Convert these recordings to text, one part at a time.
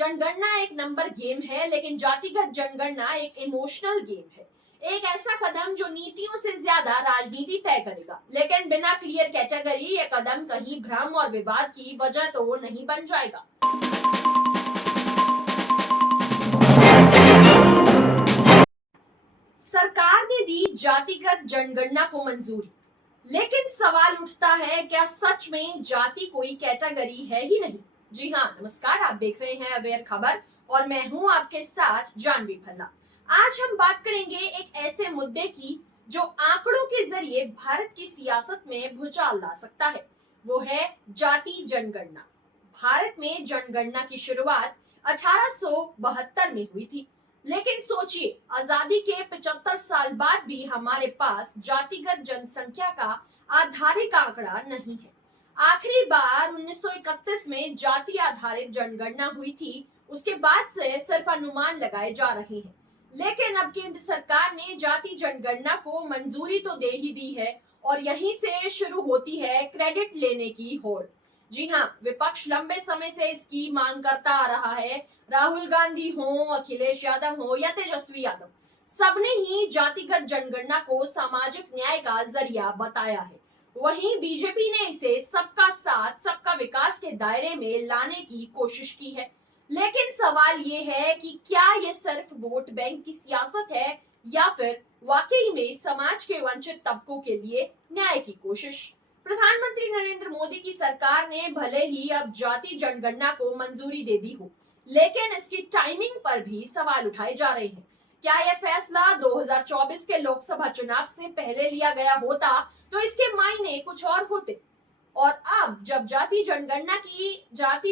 जनगणना एक number game है, लेकिन जातिगत जनगणना एक इमोशनल गेम है। एक ऐसा कदम जो नीतियों से ज्यादा राजनीति तय करेगा, लेकिन बिना क्लियर कैटेगरी ये कदम कहीं भ्रम और विवाद की वजह तो नहीं बन जाएगा। सरकार ने दी जातिगत जनगणना को मंजूरी, लेकिन सवाल उठता है, क्या सच में जाति कोई कैटेगरी है ही नहीं। जी हाँ, नमस्कार, आप देख रहे हैं अवेयर खबर और मैं हूं आपके साथ जानवी भल्ला। आज हम बात करेंगे एक ऐसे मुद्दे की जो आंकड़ों के जरिए भारत की सियासत में भूचाल ला सकता है। वो है जाति जनगणना। भारत में जनगणना की शुरुआत 1872 में हुई थी, लेकिन सोचिए, आजादी के 75 साल बाद भी हमारे पास जातिगत जनसंख्या का आधारित आंकड़ा नहीं है। आखिरी बार 1931 में जाति आधारित जनगणना हुई थी। उसके बाद से सिर्फ अनुमान लगाए जा रहे हैं। लेकिन अब केंद्र सरकार ने जाति जनगणना को मंजूरी तो दे ही दी है और यहीं से शुरू होती है क्रेडिट लेने की होड़। जी हाँ, विपक्ष लंबे समय से इसकी मांग करता आ रहा है। राहुल गांधी हो, अखिलेश यादव हो या तेजस्वी यादव, सबने ही जातिगत जनगणना को सामाजिक न्याय का जरिया बताया है। वहीं बीजेपी ने इसे सबका साथ सबका विकास के दायरे में लाने की कोशिश की है। लेकिन सवाल ये है कि क्या ये सिर्फ वोट बैंक की सियासत है या फिर वाकई में समाज के वंचित तबकों के लिए न्याय की कोशिश। प्रधानमंत्री नरेंद्र मोदी की सरकार ने भले ही अब जाति जनगणना को मंजूरी दे दी हो, लेकिन इसकी टाइमिंग पर भी सवाल उठाए जा रहे हैं। क्या यह फैसला 2024 के लोकसभा चुनाव से पहले लिया गया होता तो इसके मायने कुछ और होते। और अब जब जाति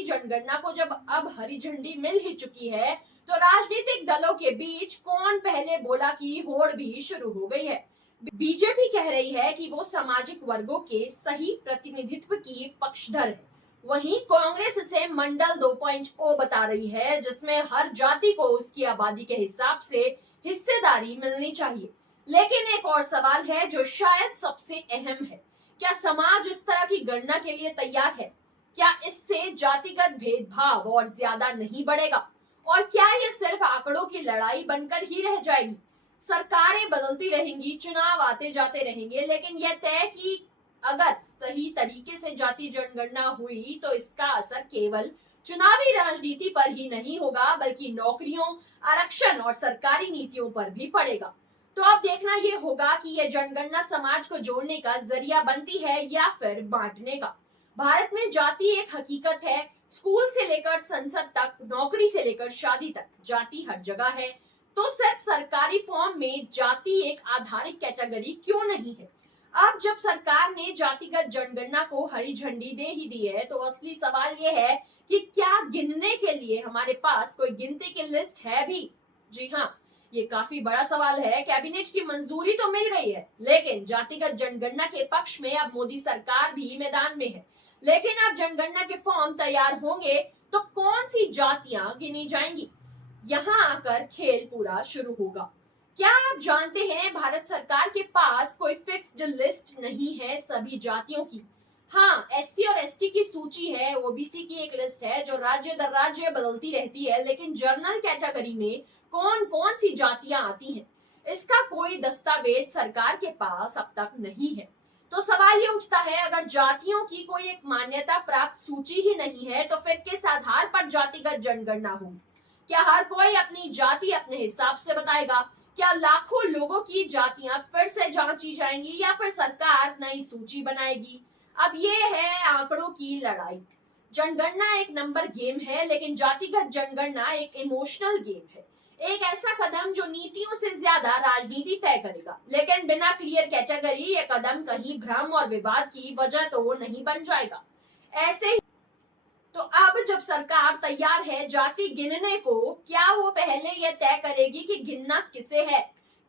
जनगणना को जब अब हरी झंडी मिल ही चुकी है, तो राजनीतिक दलों के बीच कौन पहले बोला की होड़ भी शुरू हो गई है। बीजेपी कह रही है कि वो सामाजिक वर्गों के सही प्रतिनिधित्व की पक्षधर है। वहीं कांग्रेस इसे मंडल 2.0 बता रही है, जिसमें हर जाति को उसकी आबादी के हिसाब से हिस्सेदारी मिलनी चाहिए। लेकिन एक और सवाल है जो शायद सबसे अहम है, क्या समाज इस तरह की गणना के लिए तैयार है? क्या इससे जातिगत भेदभाव और ज्यादा नहीं बढ़ेगा? और क्या यह सिर्फ आंकड़ों की लड़ाई बनकर ही रह जाएगी? सरकारें बदलती रहेंगी, चुनाव आते जाते रहेंगे, लेकिन यह तय कि अगर सही तरीके से जाति जनगणना हुई तो इसका असर केवल चुनावी राजनीति पर ही नहीं होगा, बल्कि नौकरियों, आरक्षण और सरकारी नीतियों पर भी पड़ेगा। तो अब देखना ये होगा कि यह जनगणना समाज को जोड़ने का जरिया बनती है या फिर बांटने का। भारत में जाति एक हकीकत है। स्कूल से लेकर संसद तक, नौकरी से लेकर शादी तक, जाति हर जगह है। तो सिर्फ सरकारी फॉर्म में जाति एक आधारित कैटेगरी क्यों नहीं है? अब जब सरकार ने जातिगत जनगणना को हरी झंडी दे ही दी है, तो असली सवाल ये है कि क्या गिनने के लिए हमारे पास कोई गिनती की लिस्ट है भी? जी हाँ, ये काफी बड़ा सवाल है। कैबिनेट की मंजूरी तो मिल गई है, लेकिन जातिगत जनगणना के पक्ष में अब मोदी सरकार भी मैदान में है। लेकिन अब जनगणना के फॉर्म तैयार होंगे तो कौन सी जातियां गिनी जाएंगी, यहाँ आकर खेल पूरा शुरू होगा। क्या आप जानते हैं, भारत सरकार के पास कोई फिक्स्ड लिस्ट नहीं है सभी जातियों की। हाँ, एससी और एसटी की सूची है, ओबीसी की एक लिस्ट है जो राज्य दर राज्य बदलती रहती है, लेकिन जनरल कैटेगरी में कौन कौन सी जातियां आती हैं, इसका कोई दस्तावेज सरकार के पास अब तक नहीं है। तो सवाल ये उठता है, अगर जातियों की कोई एक मान्यता प्राप्त सूची ही नहीं है, तो फिर किस आधार पर जातिगत जनगणना होगी? क्या हर कोई अपनी जाति अपने हिसाब से बताएगा? क्या लाखों लोगों की जातियां फिर से जांची जाएंगी या फिर सरकार नई सूची बनाएगी? अब ये है आंकड़ों की लड़ाई। जनगणना एक नंबर गेम है, लेकिन जातिगत जनगणना एक इमोशनल गेम है। एक ऐसा कदम जो नीतियों से ज्यादा राजनीति तय करेगा, लेकिन बिना क्लियर कैटेगरी ये कदम कहीं भ्रम और विवाद की वजह तो नहीं बन जाएगा। ऐसे ही तो अब जब सरकार तैयार है जाति गिनने को, क्या वो पहले यह तय करेगी कि गिनना किसे है?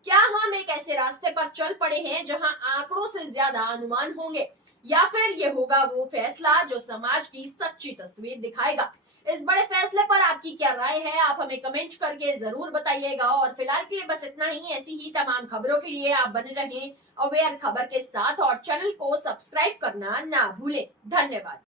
क्या हम एक ऐसे रास्ते पर चल पड़े हैं जहां आंकड़ों से ज्यादा अनुमान होंगे, या फिर ये होगा वो फैसला जो समाज की सच्ची तस्वीर दिखाएगा? इस बड़े फैसले पर आपकी क्या राय है, आप हमें कमेंट करके जरूर बताइएगा। और फिलहाल के लिए बस इतना ही। ऐसी ही तमाम खबरों के लिए आप बने रहें अवेयर खबर के साथ और चैनल को सब्सक्राइब करना ना भूलें। धन्यवाद।